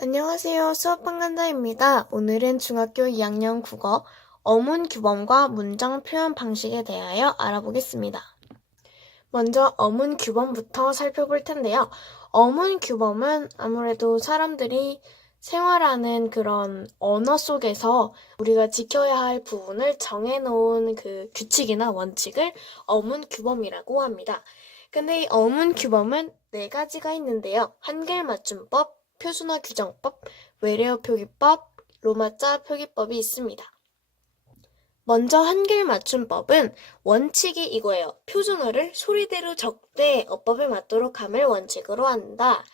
안녕하세요. 수업방간다입니다. 오늘은 중학교 2학년 국어 어문 규범과 문장 표현 방식에 대하여 알아보겠습니다. 먼저 어문 규범부터 살펴볼 텐데요. 어문 규범은 아무래도 사람들이 생활하는 그런 언어 속에서 우리가 지켜야 할 부분을 정해놓은 그 규칙이나 원칙을 어문 규범이라고 합니다. 근데 이 어문 규범은 4가지가 있는데요. 한글 맞춤법, 표준어 규정법, 외래어 표기법, 로마자 표기법이 있습니다. 먼저 한글 맞춤법은 원칙이 이거예요. 표준어를 소리대로 적되 어법에 맞도록 함을 원칙으로 한다.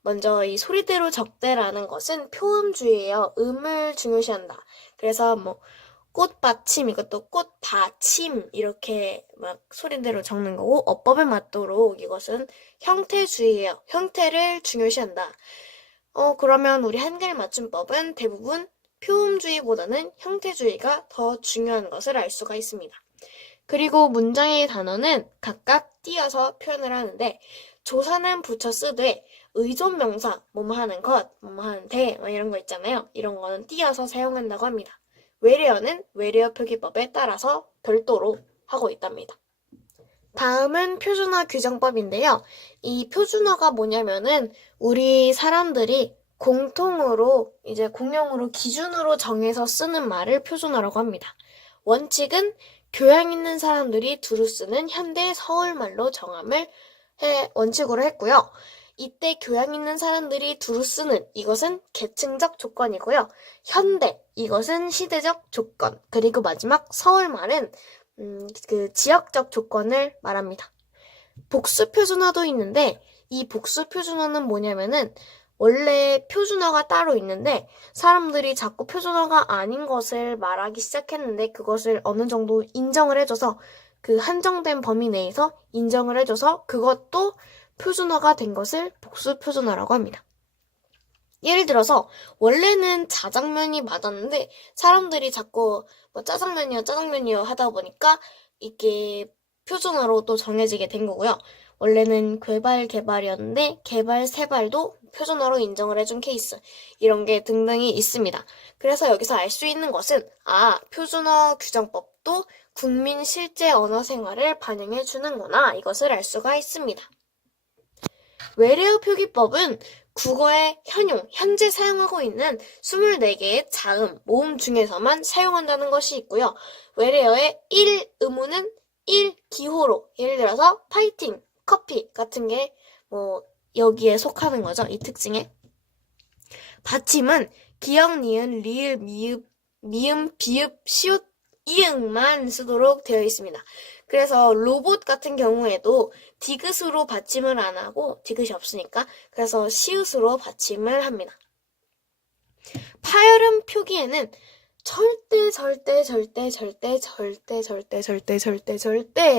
먼저 이 소리대로 적대라는 것은 표음주의예요. 음을 중요시한다. 그래서 꽃받침 이것도 꽃받침 이렇게 막 소리대로 적는 거고, 어법에 맞도록 이것은 형태주의예요. 형태를 중요시한다. 그러면 우리 한글 맞춤법은 대부분 표음주의보다는 형태주의가 더 중요한 것을 알 수가 있습니다. 그리고 문장의 단어는 각각 띄어서 표현을 하는데, 조사는 붙여 쓰되 의존명사, 뭐뭐 하는 것, 뭐뭐 하는 대, 이런 거 있잖아요. 이런 거는 띄어서 사용한다고 합니다. 외래어는 외래어 표기법에 따라서 별도로 하고 있답니다. 다음은 표준어 규정법인데요. 이 표준어가 뭐냐면은 우리 사람들이 공통으로 이제 공용으로 기준으로 정해서 쓰는 말을 표준어라고 합니다. 원칙은 교양 있는 사람들이 두루 쓰는 현대 서울말로 정함을 원칙으로 했고요. 이때 교양 있는 사람들이 두루 쓰는 이것은 계층적 조건이고요. 현대 이것은 시대적 조건, 그리고 마지막 서울말은 그 지역적 조건을 말합니다. 복수 표준어도 있는데, 이 복수 표준어는 뭐냐면은 원래 표준어가 따로 있는데 사람들이 자꾸 표준어가 아닌 것을 말하기 시작했는데, 그것을 어느 정도 인정을 해줘서 그 한정된 범위 내에서 인정을 해줘서 그것도 표준어가 된 것을 복수 표준어라고 합니다. 예를 들어서 원래는 자장면이 맞았는데 사람들이 자꾸 짜장면이요 하다 보니까 이게 표준어로 또 정해지게 된 거고요. 원래는 개발이었는데 세발도 표준어로 인정을 해준 케이스, 이런 게 등등이 있습니다. 그래서 여기서 알 수 있는 것은 표준어 규정법도 국민 실제 언어 생활을 반영해 주는구나, 이것을 알 수가 있습니다. 외래어 표기법은 국어의 현재 사용하고 있는 24개의 자음, 모음 중에서만 사용한다는 것이 있고요. 외래어의 1의문은 1기호로, 예를 들어서 파이팅, 커피 같은 게 여기에 속하는 거죠. 이 특징에. 받침은 기역, 니은, 리을, 미음, 비읍, 시옷, 이응만 쓰도록 되어 있습니다. 그래서 로봇 같은 경우에도 디귿으로 받침을 안 하고, 디귿이 없으니까, 그래서 시읒으로 받침을 합니다. 파열음 표기에는 절대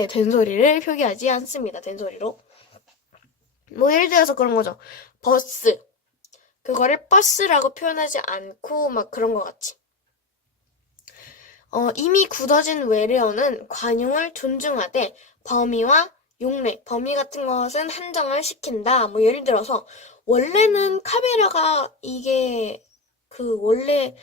된소리를 표기하지 않습니다. 된소리로. 예를 들어서 그런 거죠. 버스. 그거를 버스라고 표현하지 않고 막 그런 것 같이. 이미 굳어진 외래어는 관용을 존중하되 범위와 용례, 범위 같은 것은 한정을 시킨다. 예를 들어서 원래는 카메라가 이게 원래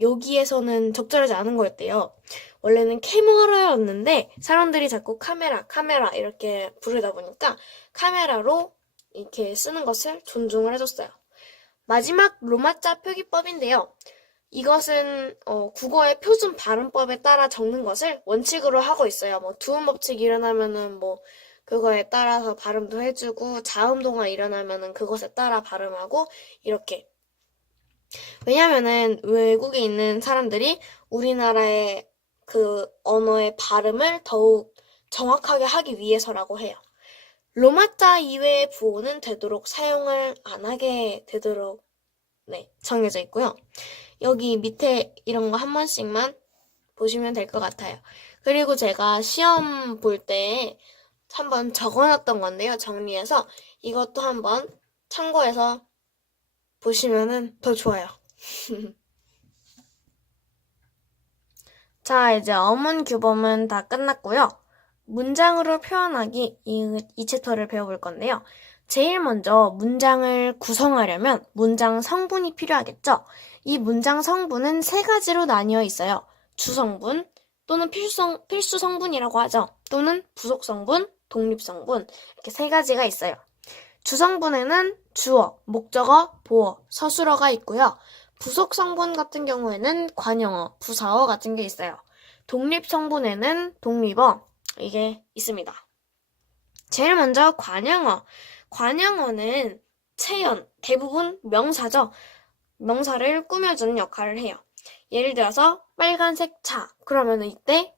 여기에서는 적절하지 않은 거였대요. 원래는 캐머라였는데 사람들이 자꾸 카메라 이렇게 부르다 보니까 카메라로 이렇게 쓰는 것을 존중을 해줬어요. 마지막 로마자 표기법인데요. 이것은 국어의 표준 발음법에 따라 적는 것을 원칙으로 하고 있어요. 두음 법칙이 일어나면은 그거에 따라서 발음도 해주고, 자음동화 일어나면은 그것에 따라 발음하고, 이렇게. 왜냐면은 외국에 있는 사람들이 우리나라의 그 언어의 발음을 더욱 정확하게 하기 위해서라고 해요. 로마자 이외의 부호는 되도록 사용을 안 하게 되도록 정해져 있고요. 여기 밑에 이런 거 한 번씩만 보시면 될 것 같아요. 그리고 제가 시험 볼 때 한번 적어놨던 건데요. 정리해서 이것도 한번 참고해서 보시면은 더 좋아요. 자, 이제 어문 규범은 다 끝났고요. 문장으로 표현하기 이 챕터를 배워볼 건데요. 제일 먼저 문장을 구성하려면 문장 성분이 필요하겠죠? 이 문장 성분은 세 가지로 나뉘어 있어요. 주성분 또는 필수 성분이라고 하죠. 또는 부속 성분, 독립 성분 이렇게 세 가지가 있어요. 주성분에는 주어, 목적어, 보어, 서술어가 있고요. 부속 성분 같은 경우에는 관용어, 부사어 같은 게 있어요. 독립 성분에는 독립어 이게 있습니다. 제일 먼저 관용어. 관용어는 체연, 대부분 명사죠. 명사를 꾸며주는 역할을 해요. 예를 들어서 빨간색 차. 그러면 이때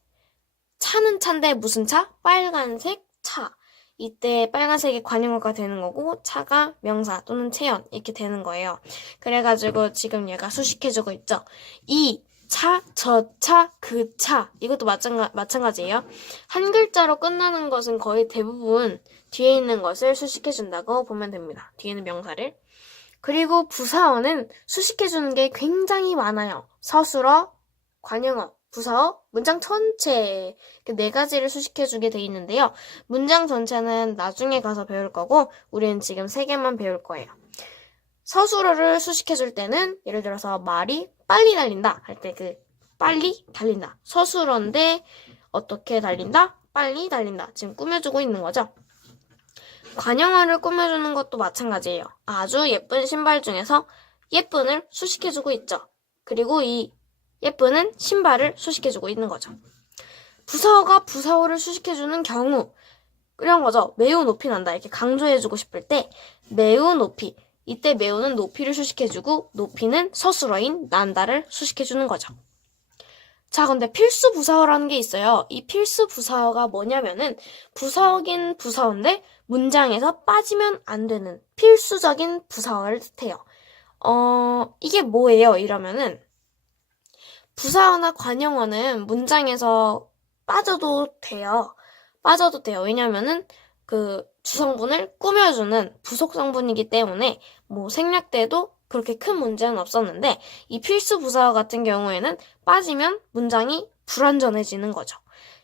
차는 차인데 무슨 차? 빨간색 차. 이때 빨간색이 관용어가 되는 거고 차가 명사 또는 체연 이렇게 되는 거예요. 그래가지고 지금 얘가 수식해주고 있죠. 이 차, 저 차, 그 차 이것도 마찬가지예요. 한 글자로 끝나는 것은 거의 대부분 뒤에 있는 것을 수식해준다고 보면 됩니다. 뒤에 있는 명사를. 그리고 부사어는 수식해주는 게 굉장히 많아요. 서술어, 관용어, 부사어, 문장 전체 네 가지를 수식해주게 돼 있는데요. 문장 전체는 나중에 가서 배울 거고 우리는 지금 3개만 배울 거예요. 서술어를 수식해줄 때는 예를 들어서 말이 빨리 달린다 할 때 그 빨리 달린다. 서술어인데 어떻게 달린다? 빨리 달린다. 지금 꾸며주고 있는 거죠. 관용어를 꾸며주는 것도 마찬가지예요. 아주 예쁜 신발 중에서 예쁜을 수식해주고 있죠. 그리고 이 예쁜은 신발을 수식해주고 있는 거죠. 부사어가 부사어를 수식해주는 경우 이런 거죠. 매우 높이 난다 이렇게 강조해주고 싶을 때 매우 높이 이때 매우는 높이를 수식해주고 높이는 서술어인 난다를 수식해주는 거죠. 자, 근데 필수 부사어라는 게 있어요. 이 필수 부사어가 뭐냐면은 부사어긴 부사어인데 문장에서 빠지면 안 되는 필수적인 부사어를 뜻해요. 이게 뭐예요? 이러면은 부사어나 관용어는 문장에서 빠져도 돼요. 왜냐면은 그 주성분을 꾸며주는 부속 성분이기 때문에 뭐 생략돼도 그렇게 큰 문제는 없었는데 이 필수 부사어 같은 경우에는 빠지면 문장이 불완전해지는 거죠.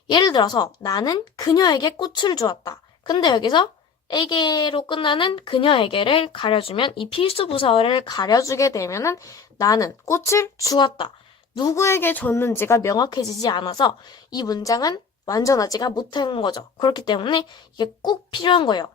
예를 들어서 나는 그녀에게 꽃을 주었다. 근데 여기서 에게로 끝나는 그녀에게를 가려주면 이 필수 부사어를 가려주게 되면은 나는 꽃을 주었다. 누구에게 줬는지가 명확해지지 않아서 이 문장은 완전하지가 못한 거죠. 그렇기 때문에 이게 꼭 필요한 거예요.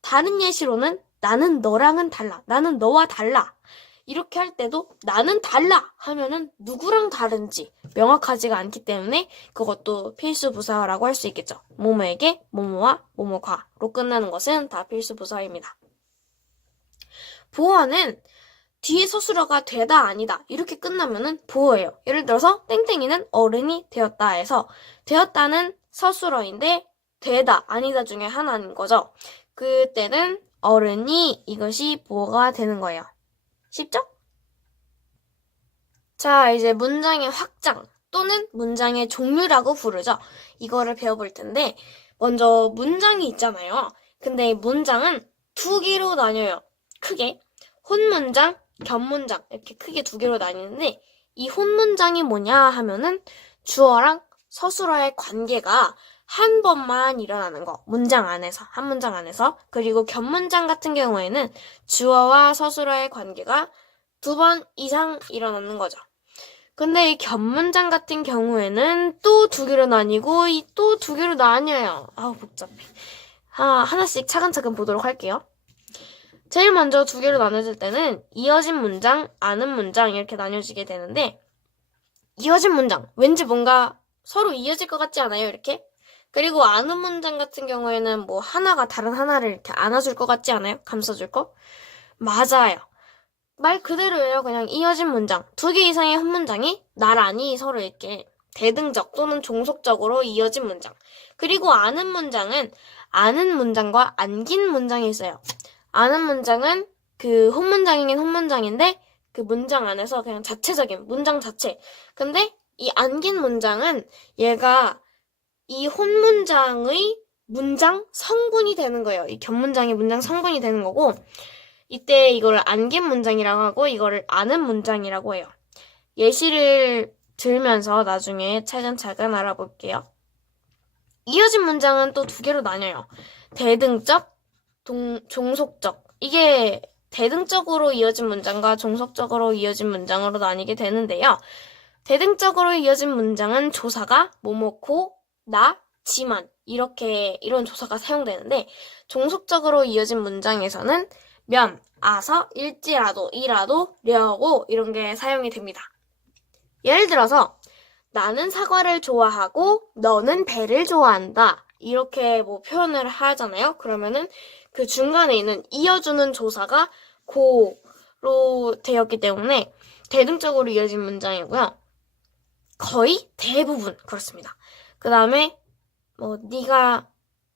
다른 예시로는 나는 너랑은 달라. 나는 너와 달라. 이렇게 할 때도 나는 달라 하면은 누구랑 다른지 명확하지가 않기 때문에 그것도 필수 부사어라고 할 수 있겠죠. 뭐뭐에게, 뭐뭐와, 뭐뭐과로 끝나는 것은 다 필수 부사어입니다. 보어는 뒤에 서술어가 되다 아니다 이렇게 끝나면은 보어예요. 예를 들어서 땡땡이는 어른이 되었다 해서 되었다는 서술어인데 되다 아니다 중에 하나인 거죠. 그때는 어른이 이것이 보어가 되는 거예요. 쉽죠? 자, 이제 문장의 확장 또는 문장의 종류라고 부르죠. 이거를 배워볼 텐데 먼저 문장이 있잖아요. 근데 이 문장은 2개로 나뉘어요. 크게 혼문장, 겹문장 이렇게 크게 2개로 나뉘는데 이 혼문장이 뭐냐 하면은 주어랑 서술어의 관계가 한 번만 일어나는 거. 문장 안에서, 한 문장 안에서. 그리고 겹문장 같은 경우에는 주어와 서술어의 관계가 2번 이상 일어나는 거죠. 근데 이 겹문장 같은 경우에는 또 2개로 나뉘고 이 또 2개로 나뉘어요. 아우 복잡해. 하나씩 차근차근 보도록 할게요. 제일 먼저 2개로 나눠질 때는 이어진 문장, 아는 문장 이렇게 나뉘어지게 되는데 이어진 문장, 왠지 뭔가 서로 이어질 것 같지 않아요? 이렇게? 그리고 아는 문장 같은 경우에는 뭐 하나가 다른 하나를 이렇게 안아줄 것 같지 않아요? 감싸줄 거? 맞아요. 말 그대로예요. 그냥 이어진 문장. 2개 이상의 한 문장이 나란히 서로 이렇게 대등적 또는 종속적으로 이어진 문장. 그리고 아는 문장은 아는 문장과 안긴 문장이 있어요. 아는 문장은 그 혼문장이긴 혼문장인데 그 문장 안에서 그냥 자체적인 문장 자체. 근데 이 안긴 문장은 얘가 이 혼문장의 문장 성분이 되는 거예요. 이 겹문장의 문장 성분이 되는 거고 이때 이거를 안긴 문장이라고 하고 이거를 아는 문장이라고 해요. 예시를 들면서 나중에 차근차근 알아볼게요. 이어진 문장은 또 2개로 나뉘어요. 대등적, 종속적. 이게 대등적으로 이어진 문장과 종속적으로 이어진 문장으로 나뉘게 되는데요. 대등적으로 이어진 문장은 조사가 뭐뭐고 나, 지만 이런 조사가 사용되는데 종속적으로 이어진 문장에서는 면, 아서, 일지라도, 이라도, 려고 이런 게 사용이 됩니다. 예를 들어서 나는 사과를 좋아하고 너는 배를 좋아한다. 이렇게 뭐 표현을 하잖아요. 그러면은 그 중간에 있는 이어주는 조사가 고로 되었기 때문에 대등적으로 이어진 문장이고요. 거의 대부분 그렇습니다. 그 다음에 뭐 네가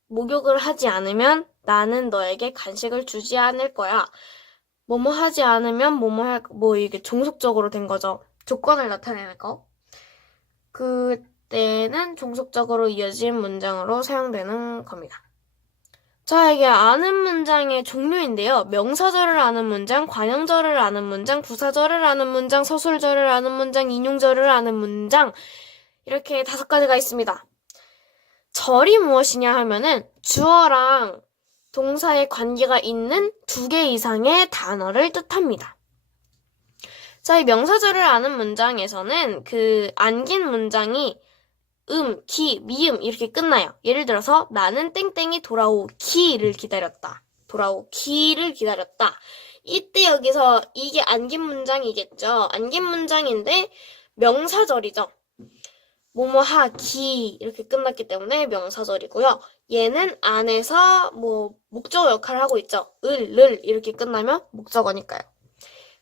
목욕을 하지 않으면 나는 너에게 간식을 주지 않을 거야. 뭐뭐 하지 않으면 뭐 이게 종속적으로 된 거죠. 조건을 나타내는 거. 그때는 종속적으로 이어진 문장으로 사용되는 겁니다. 자, 이게 아는 문장의 종류인데요. 명사절을 아는 문장, 관형절을 아는 문장, 부사절을 아는 문장, 서술절을 아는 문장, 인용절을 아는 문장 이렇게 5가지가 있습니다. 절이 무엇이냐 하면은 주어랑 동사의 관계가 있는 2개 이상의 단어를 뜻합니다. 자, 이 명사절을 아는 문장에서는 그 안긴 문장이 기, 미음 이렇게 끝나요. 예를 들어서 나는 땡땡이 돌아오기를 기다렸다. 돌아오기를 기다렸다. 이때 여기서 이게 안긴 문장이겠죠. 안긴 문장인데 명사절이죠. 뭐뭐 하기 이렇게 끝났기 때문에 명사절이고요. 얘는 안에서 뭐 목적어 역할을 하고 있죠. 을 이렇게 끝나면 목적어니까요.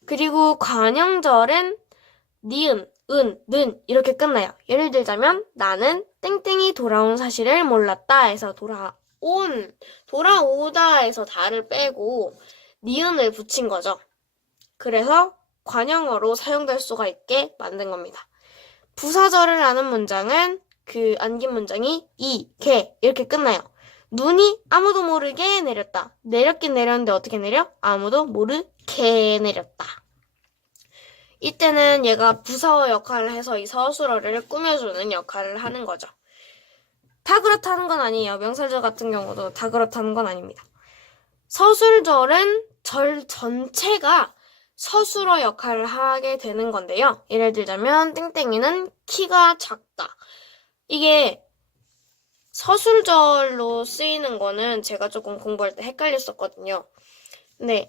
그리고 관형절은 니은, 는 이렇게 끝나요. 예를 들자면 나는 땡땡이 돌아온 사실을 몰랐다 해서 돌아오다 해서 다를 빼고 니은을 붙인 거죠. 그래서 관형어로 사용될 수가 있게 만든 겁니다. 부사절을 아는 문장은 그 안긴 문장이 개 이렇게 끝나요. 눈이 아무도 모르게 내렸다. 내렸긴 내렸는데 어떻게 내려? 아무도 모르게 내렸다. 이때는 얘가 부사어 역할을 해서 이 서술어를 꾸며주는 역할을 하는 거죠. 다 그렇다는 건 아니에요. 명사절 같은 경우도 다 그렇다는 건 아닙니다. 서술절은 절 전체가 서술어 역할을 하게 되는 건데요. 예를 들자면 땡땡이는 키가 작다. 이게 서술절로 쓰이는 거는 제가 조금 공부할 때 헷갈렸었거든요. 근데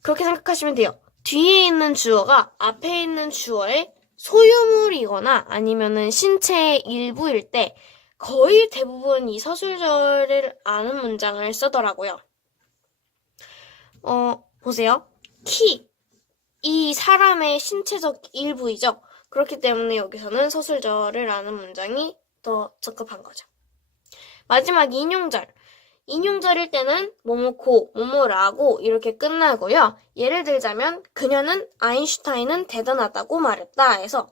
그렇게 생각하시면 돼요. 뒤에 있는 주어가 앞에 있는 주어의 소유물이거나 아니면은 신체의 일부일 때 거의 대부분 이 서술절을 아는 문장을 쓰더라고요. 보세요. 키. 이 사람의 신체적 일부이죠. 그렇기 때문에 여기서는 서술절을 아는 문장이 더 적합한 거죠. 마지막 인용절. 인용절일 때는 뭐뭐고, 뭐뭐라고 이렇게 끝나고요. 예를 들자면 그녀는 아인슈타인은 대단하다고 말했다 해서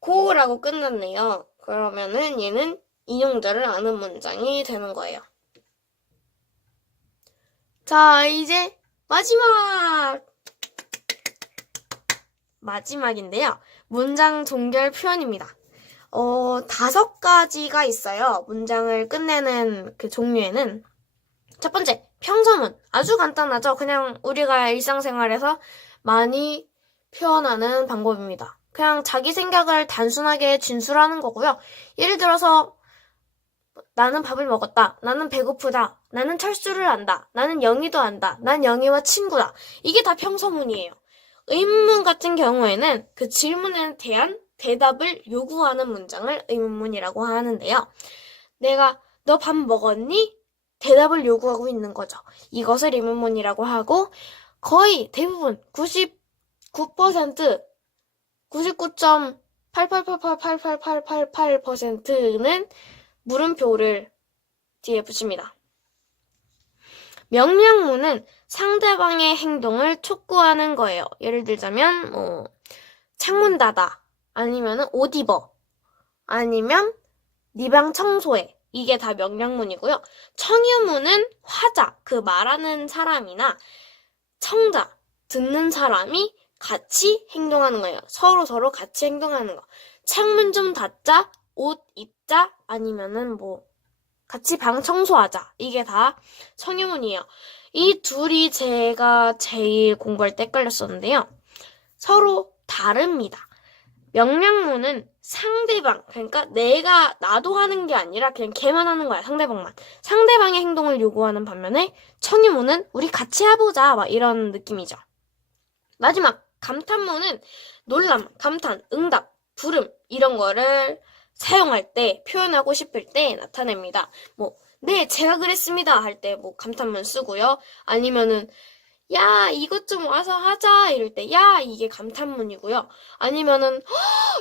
고라고 끝났네요. 그러면은 얘는 인용절을 아는 문장이 되는 거예요. 자, 이제 마지막인데요. 문장 종결 표현입니다. 5가지가 있어요. 문장을 끝내는 그 종류에는. 첫 번째, 평서문. 아주 간단하죠. 그냥 우리가 일상생활에서 많이 표현하는 방법입니다. 그냥 자기 생각을 단순하게 진술하는 거고요. 예를 들어서 나는 밥을 먹었다. 나는 배고프다. 나는 철수를 안다. 나는 영희도 안다. 난 영희와 친구다. 이게 다 평서문이에요. 의문문 같은 경우에는 그 질문에 대한 대답을 요구하는 문장을 의문문이라고 하는데요. 내가 너 밥 먹었니? 대답을 요구하고 있는 거죠. 이것을 의문문이라고 하고 거의 대부분 99%, 99.8888888%는 물음표를 뒤에 붙입니다. 명령문은 상대방의 행동을 촉구하는 거예요. 예를 들자면 창문 닫아 아니면 옷 입어 아니면 네 방 청소해. 이게 다 명령문이고요. 청유문은 화자, 그 말하는 사람이나 청자, 듣는 사람이 같이 행동하는 거예요. 서로 같이 행동하는 거. 창문 좀 닫자, 옷 입자, 아니면은 같이 방 청소하자. 이게 다 청유문이에요. 이 둘이 제가 제일 공부할 때 헷갈렸었는데요. 서로 다릅니다. 명량문은 상대방, 그러니까 나도 하는 게 아니라 그냥 걔만 하는 거야, 상대방만. 상대방의 행동을 요구하는 반면에 청유문은 우리 같이 해보자, 막 이런 느낌이죠. 마지막, 감탄문은 놀람, 감탄, 응답, 부름, 이런 거를 사용할 때, 표현하고 싶을 때 나타냅니다. 네, 제가 그랬습니다. 할 때 감탄문 쓰고요. 아니면은, 야, 이것 좀 와서 하자. 이럴 때, 야, 이게 감탄문이고요. 아니면은,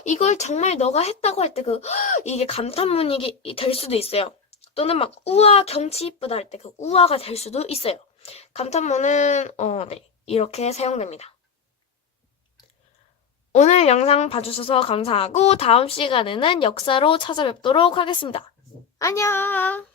이걸 정말 너가 했다고 할 때 이게 감탄문이 될 수도 있어요. 또는 우와, 경치 이쁘다 할 때 우와가 될 수도 있어요. 감탄문은, 네, 이렇게 사용됩니다. 오늘 영상 봐주셔서 감사하고 다음 시간에는 역사로 찾아뵙도록 하겠습니다. 안녕!